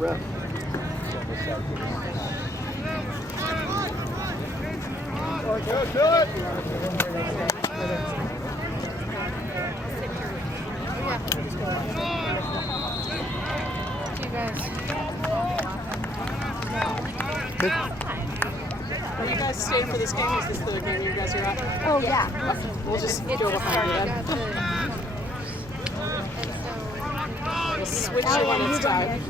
ref. Are you guys staying for this game? Is this the game you guys are at? Oh, yeah. We'll just go behind you then. We'll switch you when it's time.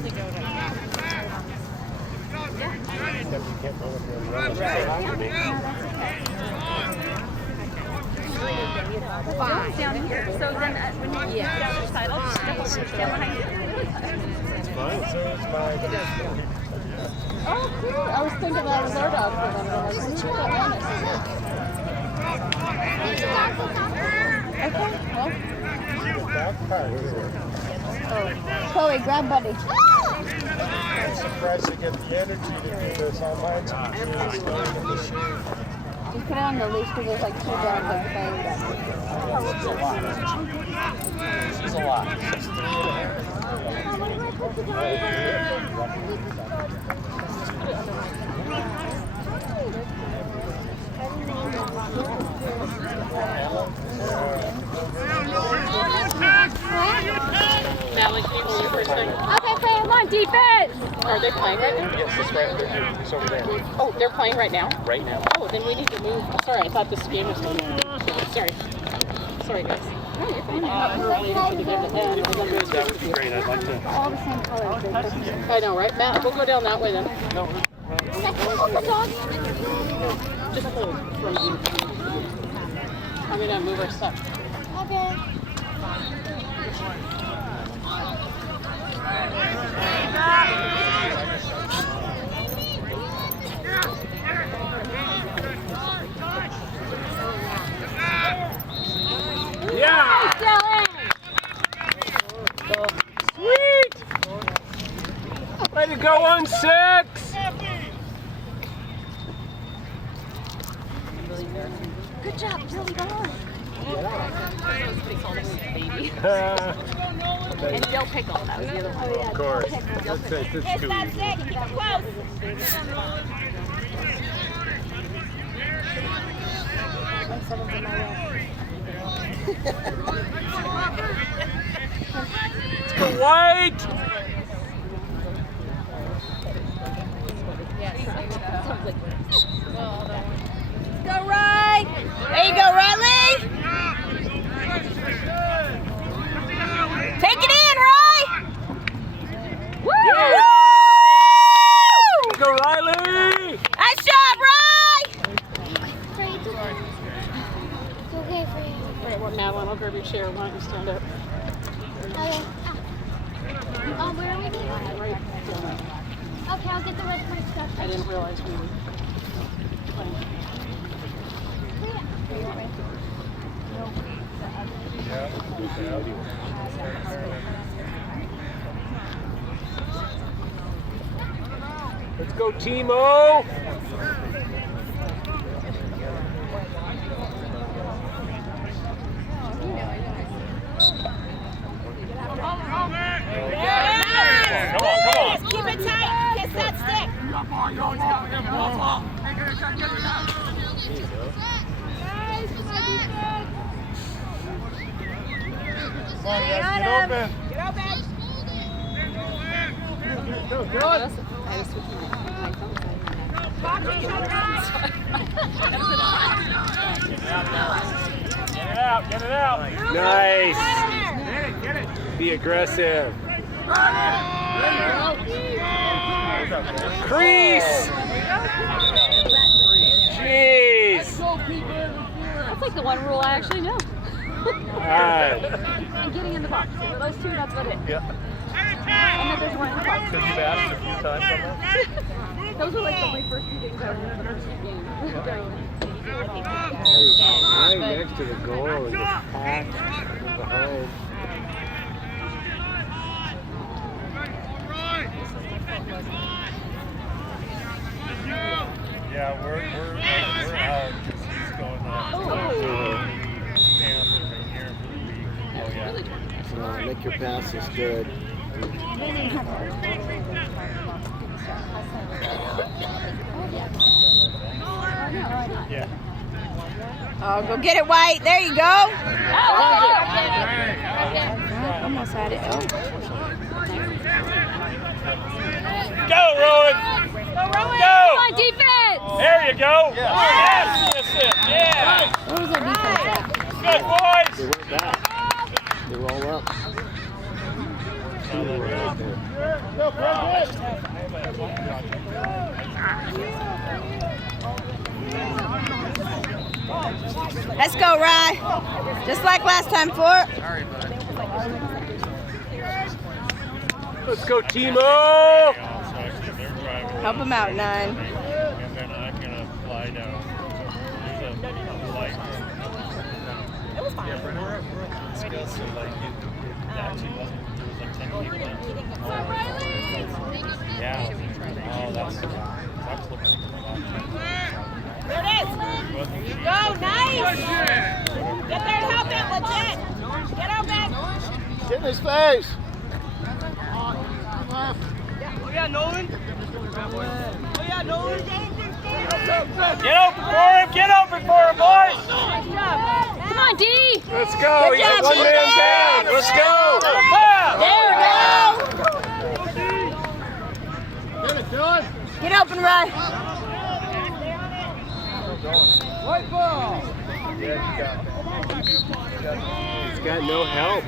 Fine. Down here. So then when you get the other side, I'll just stand behind you. It's fine. So it's my. Oh, cool. I was thinking that was our dog for them. I was like, check that one. Okay, well. Chloe, grab Buddy. I'm surprised to get the energy to do this on my time. Just put it on the leash because there's like 2 dogs like playing that. She's a lot. Natalie, can you hold your first thing? Okay, Sam, on defense! Are they playing right now? Yes, that's right. It's over there. Oh, they're playing right now? Right now. Oh, then we need to move. Sorry, I thought this game was going on. Sorry. Sorry, guys. No, you're fine. I'm related to the game at hand. That would be great. I'd like to. All the same colors. I know, right? Matt, we'll go down that way then. Just hold from you. I'm going to move our stuff. Okay. Yeah! Sweet! Way to go on 6! Good job, Billy, go on. And Dill Pickle, that was the other one. Oh, yeah. Of course. That's it. That's too easy. Let's go White! Go, Ry! There you go, Riley! Take it in, Ry! Woo! Yeah. Woo! Go Riley! Nice job, Ry! It's okay for you. All right, well, Madeline, I'll grab your chair. Why don't you stand up? Okay. Where are we going? Right down there. Okay, I'll get the rest of my stuff. I didn't realize we were playing. Let's go Timo! Come on. Keep it tight. Kiss that stick. Come on, guys, get open! Get open. Go, I good! just switched my phone. Get it out! Nice! Get it! Be aggressive. Crease! Jeez! That's like the one rule I actually know. Alright. And getting in the box. So those 2, that's about it. Yeah. And then there's one in the box. Because you've asked a few times on that. Those were like the only first 2 things I remember in our game. Right next to the goal and just packed behind. Yeah, we're out because he's going off to camp right here for the week. Oh yeah. Make your passes good. Yeah. Oh, go get it, White. There you go. Almost had it. Oh. Go, Rowan! Go! Come on, defense! There you go! Yes, that's it. Yeah! Where was our defense at? Good, boys! They went back. They were all up. Two were right there. Let's go, Rye. Just like last time, Fort. Let's go, Timo! So actually, they're driving. Help him out, 9. And then I'm going to fly down. There's a light. It was fine. So like, it actually wasn't, there was like 10 people in. Yeah. Oh, that's, I was looking at There it is. Go, nice. Get there and help him, legit. Get out, man. Get in his face! Get open for him! Get open for him, boys! Come on, D! Let's go! He's job, one man Ethan. down! Let's go! There we go. Get open, Rye. He's got no help.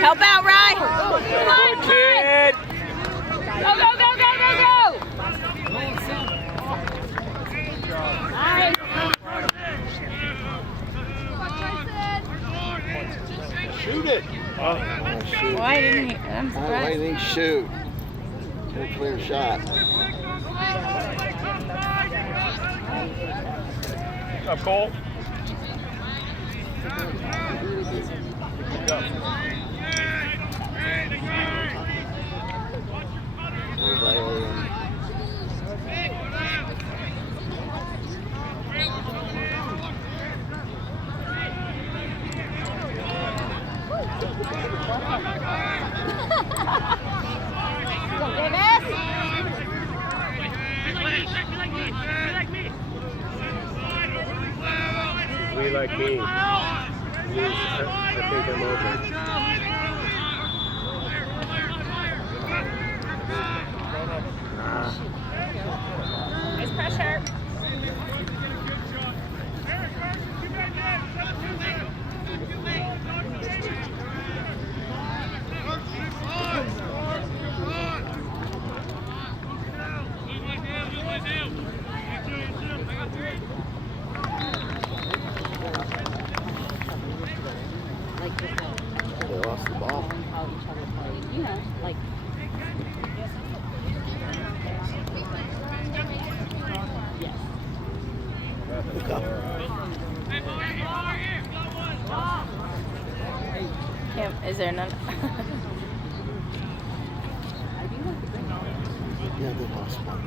Help out, Rye. Good kid! Go, go, go, go, go, go! Nice. Shoot it! Oh, shoot. Why didn't he? I'm Why surprised. didn't he shoot? Get a clear shot. Up, Cole. We like me. Means I think I'm over. Nice pressure. They lost the ball. You know, like. Is there none? Yeah, they lost one.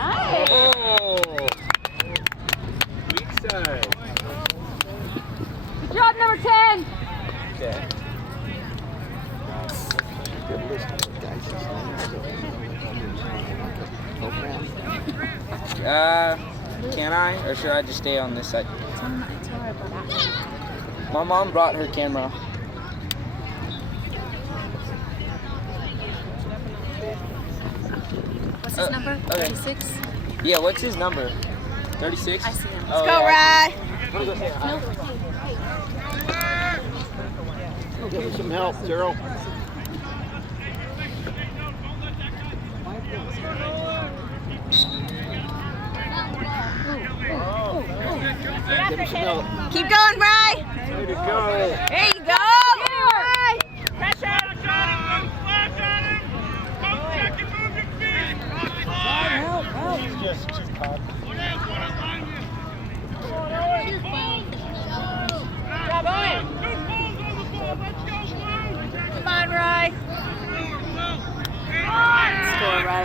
Oh! Weak side. Good job, number 10! Okay. Good list of guys' names. Can I? Or should I just stay on this side? My mom brought her camera. What's his number? Okay. 36? Yeah, what's his number? 36? I see him. Oh, Let's go, yeah. Rye. Give him some help, Terrell. Give him some help. Keep going, Rye. Way to go. There you go. Rye. Pressure.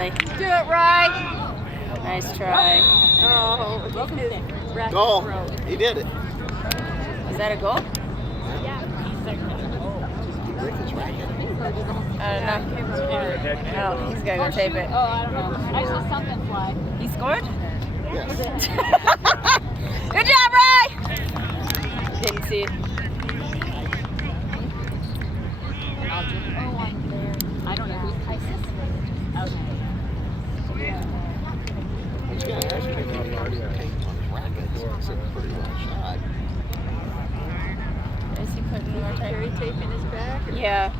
Riley. Do it, Ry. Nice try. Oh, welcome to Goal. He did it. Is that a goal? Break his racket. I don't know. Oh, he's gotta go tape it. Oh, I don't know. I saw something fly. He scored? Yes. Good job, Ry! Didn't see it. I don't know who's ISIS. Okay. He's got to ask me if he already taped on his racket. It's a pretty well shot. Is he putting more tape? Carry tape in his back? Yeah.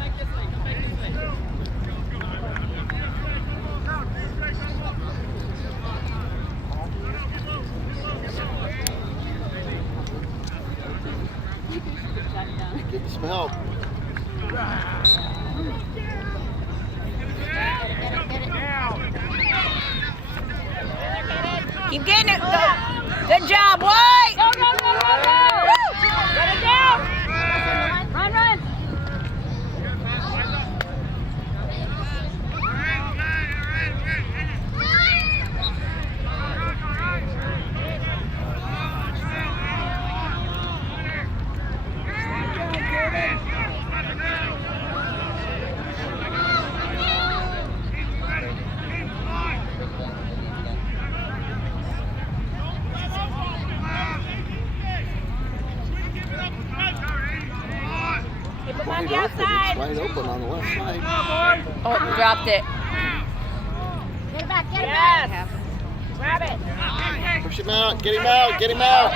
Give him some help. Keep getting it. Go. Good job, White. Go, go, go, go, go. Get it down. Run, run. Wide open on the left side. Oh, dropped it. Get it back, get it back. Grab it. Push him out, get him out, get him out.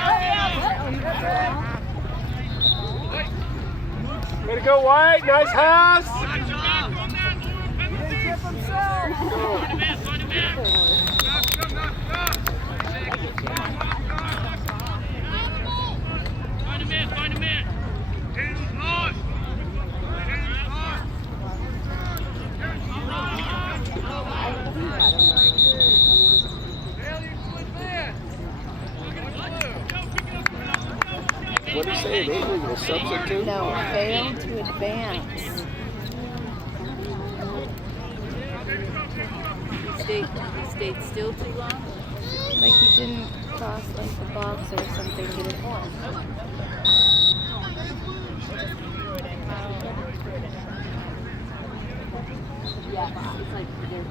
Way to go, White. Nice pass. What did he say? An illegal substitute? No, failed to advance. Stayed still too long? Like he didn't cross like the box or something to get it on. Yeah, it's like they're...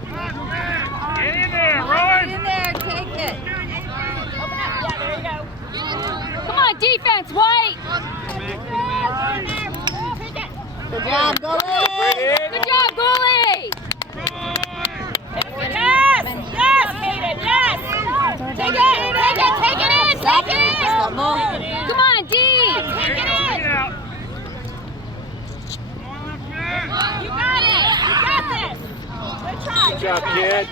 Get in there, run! Get in there, take it. Open up. Yeah, there you go. Come on, defense, White. Good job, goalie. Good job, goalie. Yes, yes, Hayden, yes. Take it in, Stop take it it. in. Stumble. Come on, D. Take it in. You got it. You got this. Good try. Good job, kid.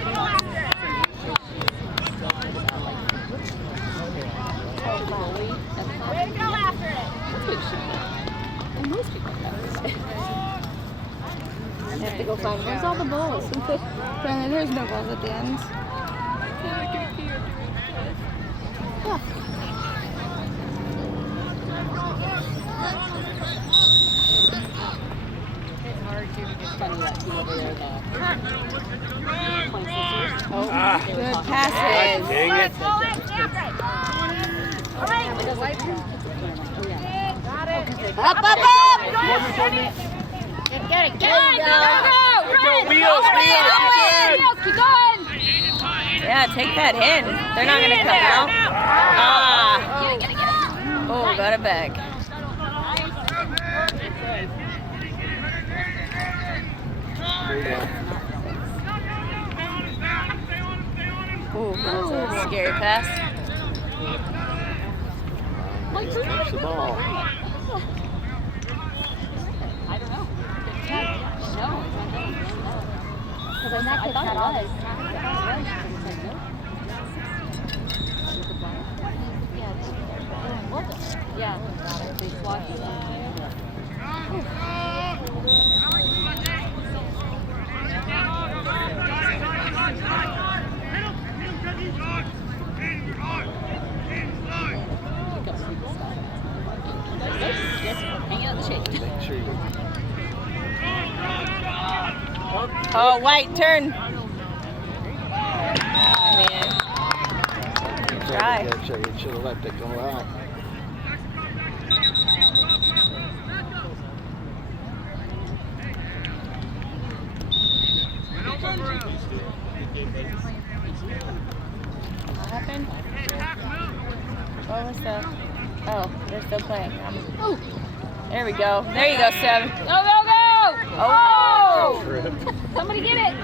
Way to go after it. And most people know. I have to go find where's all the balls. Apparently there's no balls at the end. Yeah. It's hard to just funny that team over there, the 26ers. Oh, Ah. good God passes. dang it. All right. Oh, yeah. Got it. Up, up, up! Get it, Go, go, go. Let's go, Run. Wheels, Go, Wheels, Wheels, you good. Wheels, keep going. Yeah, take that in. They're not going to come out. Ah. Get it. Oh, got it back. Ooh, that was a scary pass. Just catch the ball. I don't know. No. Because I thought it was. Yeah, they swapped it. Oh, White, turn. Man. Try. You should have let it go out. What happened? What was the... Oh, they're still playing. There we go. There you go, 7. Go, go, go! Oh! Somebody get it!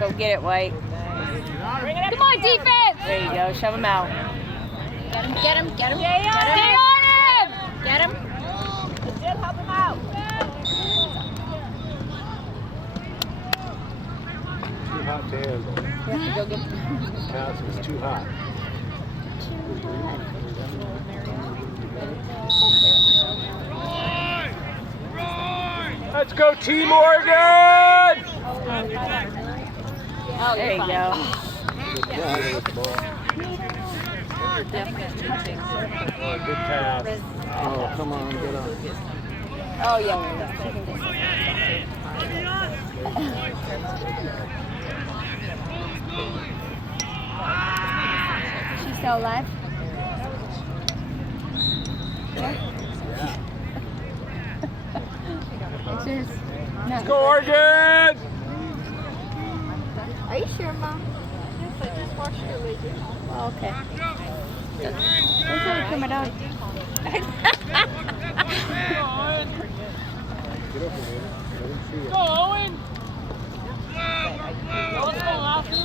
Go get it, White. Come on, defense! There you go. Shove him out. Get him, get him, get him. Stay on Stay him. on him! Get him. Jim, help him out. Too hot to handle. You have to go get... House is too hot. Let's go, Team Oregon! Oh, There you go. Good pass. Oh, come on, get up. Oh, yeah. She's still alive? Pictures? No. Let's go, Oregon! Are you sure, Mom? Yes, I just washed your leg. Oh, okay. Don't try to kill my dog. Get up here, man. Let him see it. Go, Owen! Let's go, after you!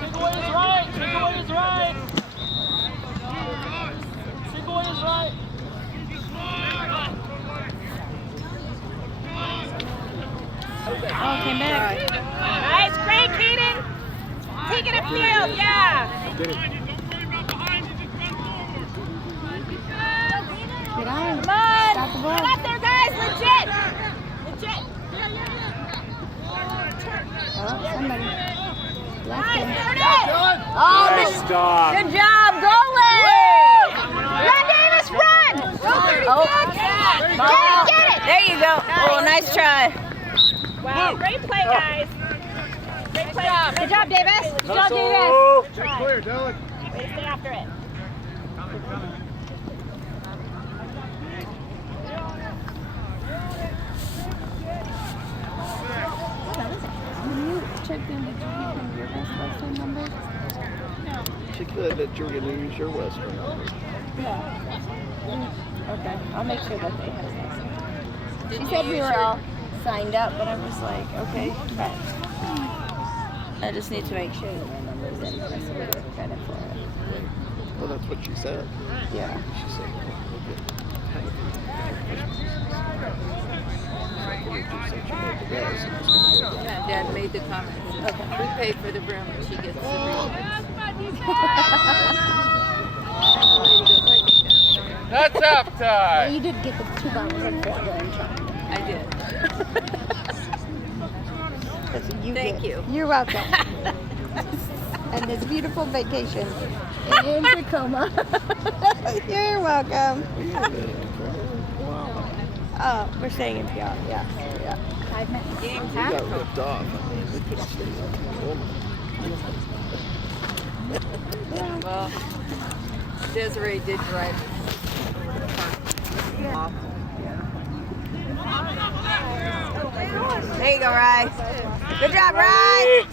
Take away his right! Take away his right! Take away his right! Oh, came back. Nice, great, Keaton. Take it upfield, yeah. Get it. Get on. Come on. Stop the ball. Get up there, guys. Legit. Legit. Oh, somebody. Left Nice, him. there it is. Oh, Nice stop. good job, goalie! Run, Davis, run! Go, 36! Oh. Get it! There you go. Oh, nice try. Wow, great play, guys. Great play. Good job, Davis. Good job, Davis. Hustle. Check clear, Dylan. Way to stay after it. When you checked in, did you give them your best Western number? She could that you're going to use your Western number. Yeah. Okay, I'll make sure that they have that. She said we were all signed up, but I was like, okay, but I just need to make sure that my number's in the rest of it with credit for it. Well, that's what she said. Yeah. She said, we'll get Dad made the comment. We pay for the room and she gets the room. That's half time. You did get the 2 bottles of water and chocolate. I did. Thank you. You're welcome. And this beautiful vacation in Tacoma. You're welcome. Oh, we're staying in PR. Yeah. 5 minutes. Game We got tactical. ripped off. I mean, we could have stayed in Tacoma. Well, Desiree did drive. There you go, Rye. Good job, Rye.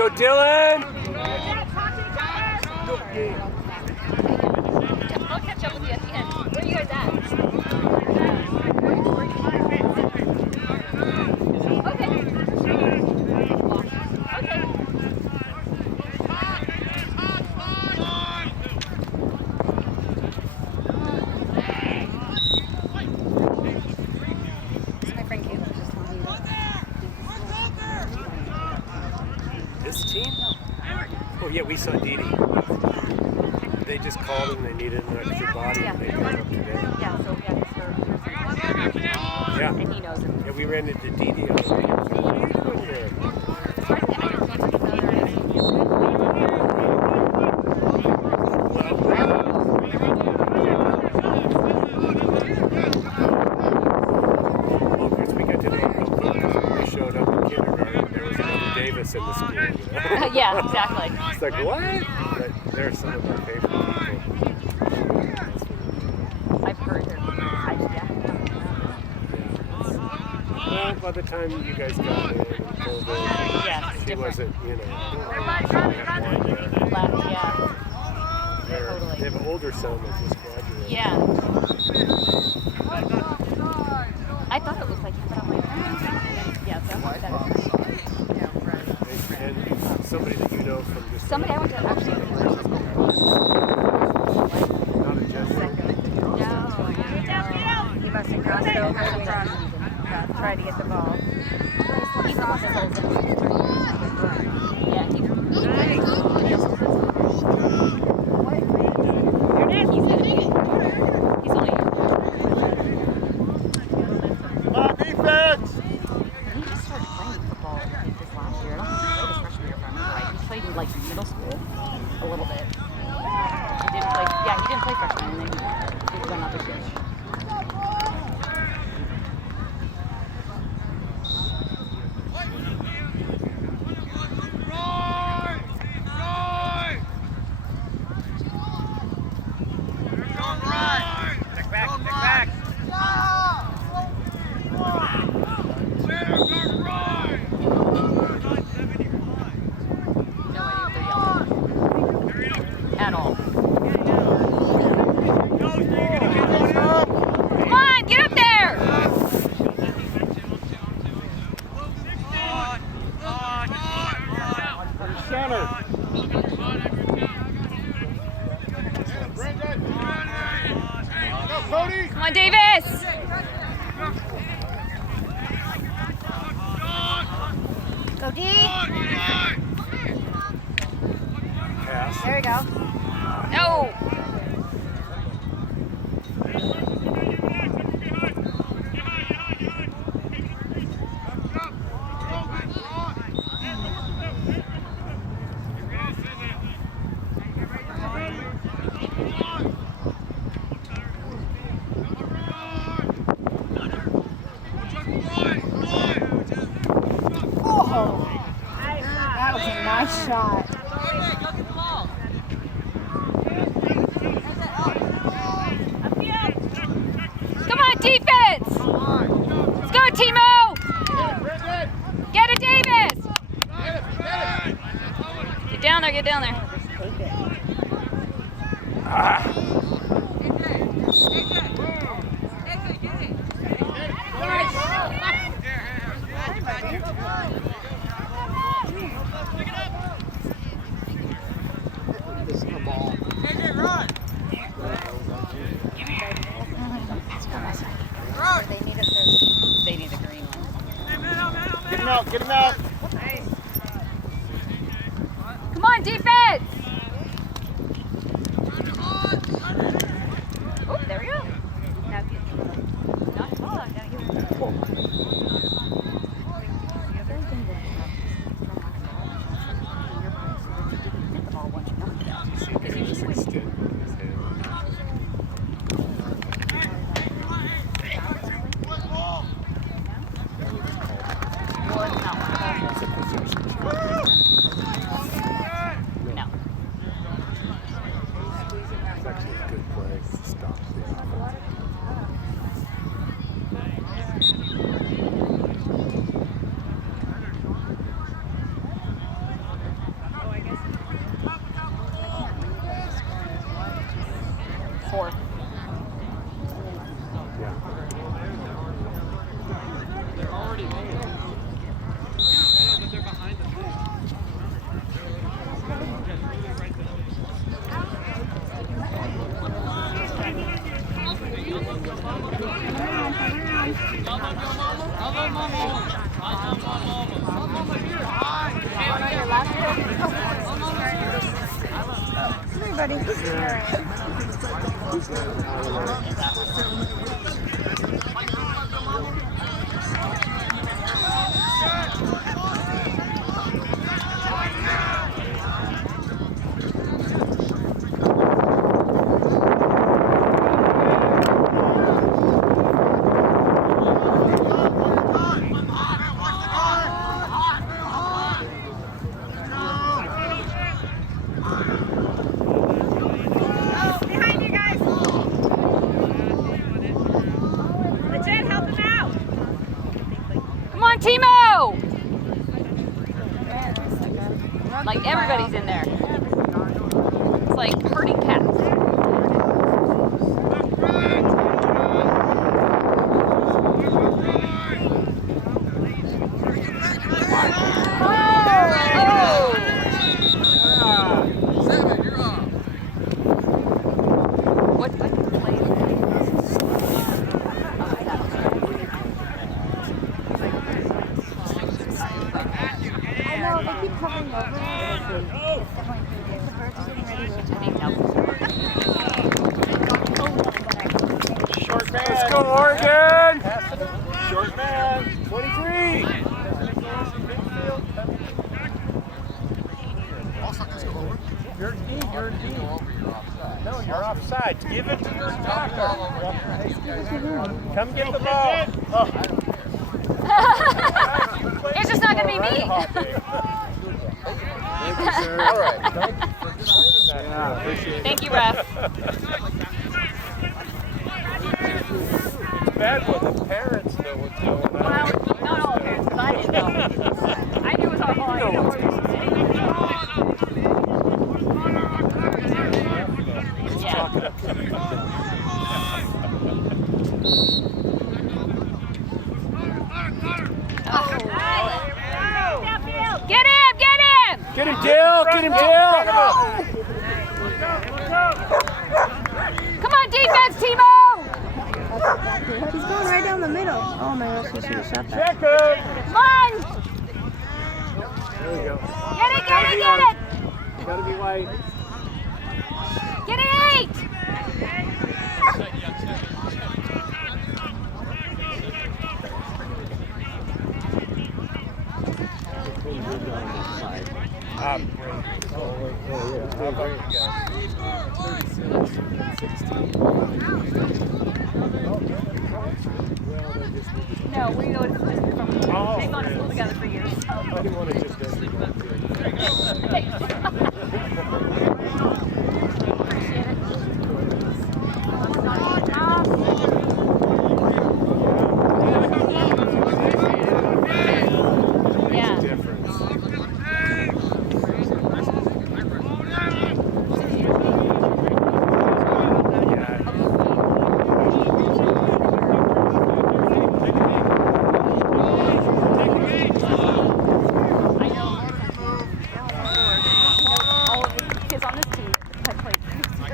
go, Dylan! I'll catch up with you at the end. Where are you guys at? This team? Oh yeah, we saw Dee Dee. They just called and they needed an extra body and they came up today. Yeah, so Yeah. and he knows him. Yeah, we ran into Dee Dee on the way. What are you doing there? Well, of course, we got to know him real quick because when we showed up in kindergarten, there was another Davis in the school. You know? Yeah, exactly. It's like, what? But they're some of our favorite people. I've heard her. Well, by the time you guys got in and pulled in, Yeah, she different. wasn't, you know. Yeah. They have an older son that just graduated. Yeah. I thought it was like something. Yeah, so And somebody that you know from just somebody I went to actually. not a Jesuit. He must have crossed over and tried to get the ball. He's the one that holds it. Yeah, he's gonna be it. He's only. Come on, defense! He just started playing football like this last year. I don't think he played his freshman year, if I remember right. He played in like middle school a little bit. He didn't play. Yeah, he didn't play freshman, and then he went out this year. At all. Come on, get up there! Center. Go, Cody! Come on, Davis! Go D. Pass. There we go. No! That was a nice shot. Come on, defense! Let's go, Timo! Get it, Davis! Get down there, get down there. This is the ball. They need it for. They need a green one. Get him out, get him out! Come on, defense! Oh, there we go. Now get not ball, I gotta give it. Because he just extended his hand. It's a possession. No. It's actually a good play. It stops the offense. Come on, Timo! Like everybody's in there. It's like herding cats. Short man. Let's go, Oregon. Short man. 23. You're in D. You're in D. No, you're offside. Give it to the attacker. Come get the ball. Oh. It's just not going to be me. Thank you, sir. All right. Thank you for explaining that. Yeah, appreciate it. Thank you, ref. It's bad when the parents know what's going on. Well, not all the parents, because I didn't know. I knew it was our ball. I didn't know where we were sitting. Yeah. Get him! Get him! Get him, Dill! Get him, Dill! Come on, defense, Timo! He's going right down the middle. Oh my gosh, he should have shot that. Check it! Come on! There we go. Get it, get it, get it! You gotta be white.